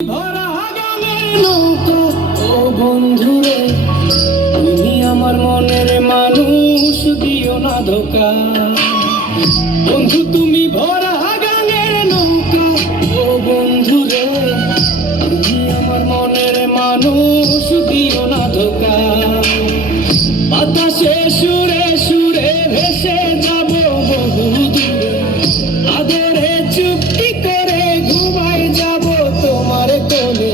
ভরা গানের নৌকা ও বন্ধুরে, তুমি আমার মনের মানুষ, দিও না ধোকা। বন্ধু তুমি ভরা গানের নৌকা ও বন্ধুরে, তুমি আমার মনের মানুষ, দিও না ধোকা। বাতাসে সুরে সুরে ভেসে যাব বহু দূরে, আদরে চুক্তি করে ঘুমাই যাব তোমার কোলে।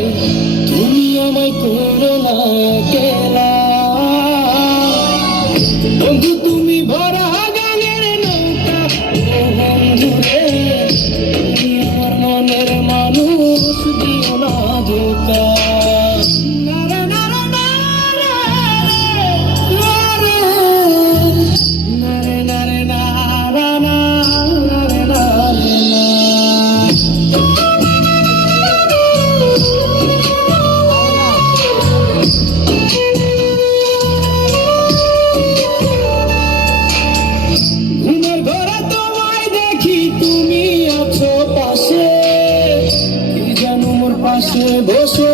তুমি আমায় করো না একলা, বন্ধু তুমি ভরা গানের নৌকা ও বন্ধুরে, তুমি আমার মনের মানুষ, দিও না ধোকা। তুমি আছো পাশে, কি জানো মোর পাশে বসে